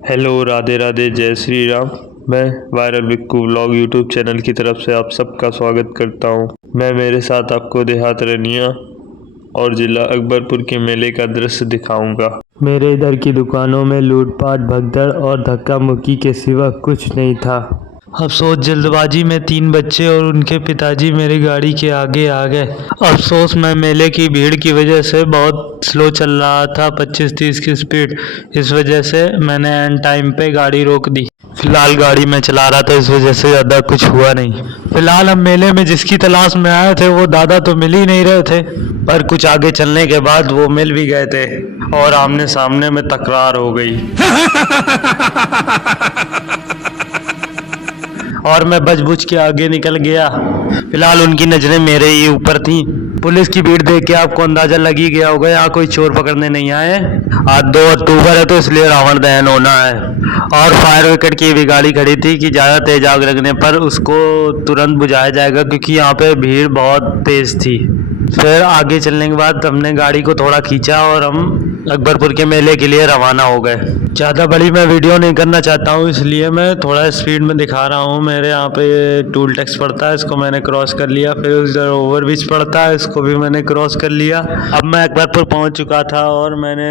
Hello, Radhe Radhe, जय श्री राम। मैं viral Bikku vlog YouTube channel की तरफ से आप सबका स्वागत करता हूं। मैं मेरे साथ आपको देहात रनिया और जिला अकबरपुर के मेले का दृश्य दिखाऊंगा। मेरे इधर की दुकानों में लूटपाट, भगदड़ और धक्का मुक्की के सिवा कुछ नहीं था। अफसोस, जल्दबाजी में 3 बच्चे और उनके पिताजी मेरी गाड़ी के आगे आ गए। अफसोस, मैं मेले की भीड़ की वजह से बहुत स्लो चल रहा था, 25-30 की स्पीड। इस वजह से मैंने एंड टाइम पे गाड़ी रोक दी। फिलहाल गाड़ी मैं चला रहा था, इस वजह से ज़्यादा कुछ हुआ नहीं। फिलहाल हम मेले में जिसकी तलाश में आए थे वो दादा तो मिल ही नहीं रहे थे, पर कुछ आगे चलने के बाद वो मिल भी गए थे और आमने सामने में तकरार हो गई। और मैं बच के आगे निकल गया। फिलहाल उनकी नज़रें मेरे ही ऊपर थीं। पुलिस की भीड़ देख के आपको अंदाजा लग ही गया होगा, यहाँ कोई चोर पकड़ने नहीं आए। आज 2 अक्टूबर है तो इसलिए रावण दहन होना है। और फायर ब्रिगेड की भी गाड़ी खड़ी थी कि ज़्यादा तेज आग लगने पर उसको तुरंत बुझाया जाएगा, क्योंकि यहाँ पे भीड़ बहुत तेज थी। फिर आगे चलने के बाद हमने गाड़ी को थोड़ा खींचा और हम अकबरपुर के मेले के लिए रवाना हो गए। ज़्यादा बड़ी मैं वीडियो नहीं करना चाहता हूँ, इसलिए मैं थोड़ा स्पीड में दिखा रहा हूँ। मेरे यहाँ पे टूल टैक्स पड़ता है, इसको मैंने क्रॉस कर लिया। फिर उधर ओवर ब्रिज पड़ता है, इसको भी मैंने क्रॉस कर लिया। अब मैं अकबरपुर पहुँच चुका था और मैंने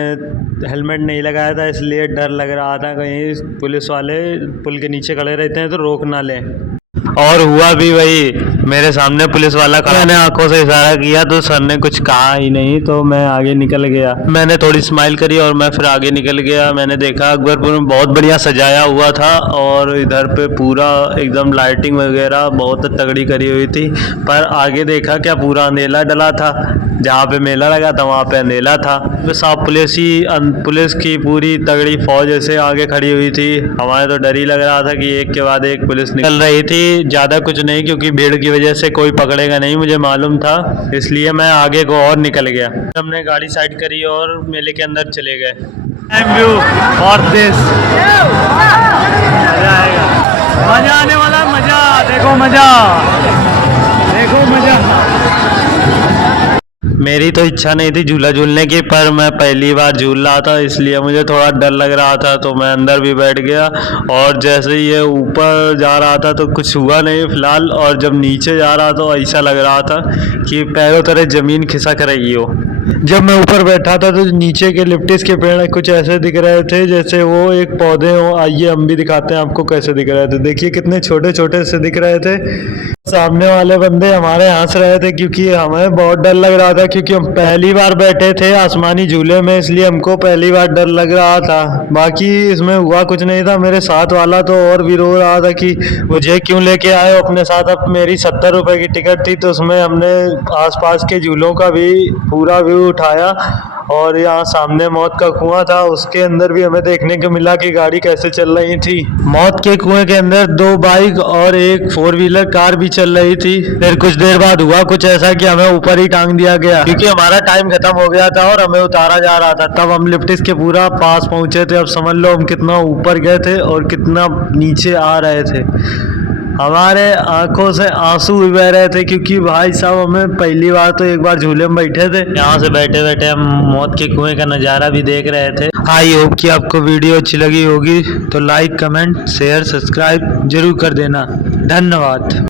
हेलमेट नहीं लगाया था, इसलिए डर लग रहा था कहीं पुलिस वाले पुल के नीचे खड़े रहते हैं तो रोक ना लें। और हुआ भी वही, मेरे सामने पुलिस वाला खड़ा। मैंने आंखों से इशारा किया तो सर ने कुछ कहा ही नहीं, तो मैं आगे निकल गया। मैंने थोड़ी स्माइल करी और मैं फिर आगे निकल गया। मैंने देखा अकबरपुर में बहुत बढ़िया सजाया हुआ था और इधर पे पूरा एकदम लाइटिंग वगैरह बहुत तगड़ी करी हुई थी। पर आगे देखा क्या, पूरा अंधेला डला था। जहाँ पे मेला लगा था वहाँ पे अंधेला था। तो सब पुलिस की पूरी तगड़ी फौज ऐसे आगे खड़ी हुई थी। हमारे तो डर ही लग रहा था कि एक के बाद एक पुलिस निकल रही थी। ज़्यादा कुछ नहीं, क्योंकि भीड़ की वजह से कोई पकड़ेगा नहीं, मुझे मालूम था, इसलिए मैं आगे को और निकल गया। हमने गाड़ी साइड करी और मेले के अंदर चले गए। व्यू और दिस मजा आएगा, मजा आने वाला, मजा देखो, मजा देखो, मजा। मेरी तो इच्छा नहीं थी झूला झूलने की, पर मैं पहली बार झूल रहा था इसलिए मुझे थोड़ा डर लग रहा था, तो मैं अंदर भी बैठ गया। और जैसे ही ये ऊपर जा रहा था तो कुछ हुआ नहीं फिलहाल, और जब नीचे जा रहा तो ऐसा लग रहा था कि पैरों तरह ज़मीन खिसक रही हो। जब मैं ऊपर बैठा था तो नीचे के लिप्टिस के पेड़ कुछ ऐसे दिख रहे थे जैसे वो एक पौधे हो। आइए हम भी दिखाते हैं आपको कैसे दिख रहे थे। देखिए कितने छोटे छोटे से दिख रहे थे। सामने वाले बंदे हमारे हंस रहे थे क्योंकि हमें बहुत डर लग रहा था, क्योंकि हम पहली बार बैठे थे आसमानी झूले में, इसलिए हमको पहली बार डर लग रहा था। बाकी इसमें हुआ कुछ नहीं था। मेरे साथ वाला तो और भी रो रहा था कि मुझे क्यों लेके आए हो अपने साथ। अब मेरी 70 रुपए की टिकट थी, तो उसमें हमने आसपास के झूलों का भी पूरा व्यू उठाया। और यहाँ सामने मौत का कुआं था, उसके अंदर भी हमें देखने को मिला कि गाड़ी कैसे चल रही थी। मौत के कुएं के अंदर 2 बाइक और एक 4 व्हीलर कार भी चल रही थी। फिर कुछ देर बाद हुआ कुछ ऐसा कि हमें ऊपर ही टांग दिया गया, क्योंकि हमारा टाइम खत्म हो गया था और हमें उतारा जा रहा था। तब हम लिफ्टिस के पूरा पास पहुंचे थे। अब समझ लो हम कितना ऊपर गए थे और कितना नीचे आ रहे थे। हमारे आंखों से आंसू भी बह रहे थे, क्योंकि भाई साहब हमें पहली बार तो एक बार झूले में बैठे थे। यहाँ से बैठे बैठे हम मौत के कुएं का नज़ारा भी देख रहे थे। आई होप कि आपको वीडियो अच्छी लगी होगी, तो लाइक, कमेंट, शेयर, सब्सक्राइब जरूर कर देना। धन्यवाद।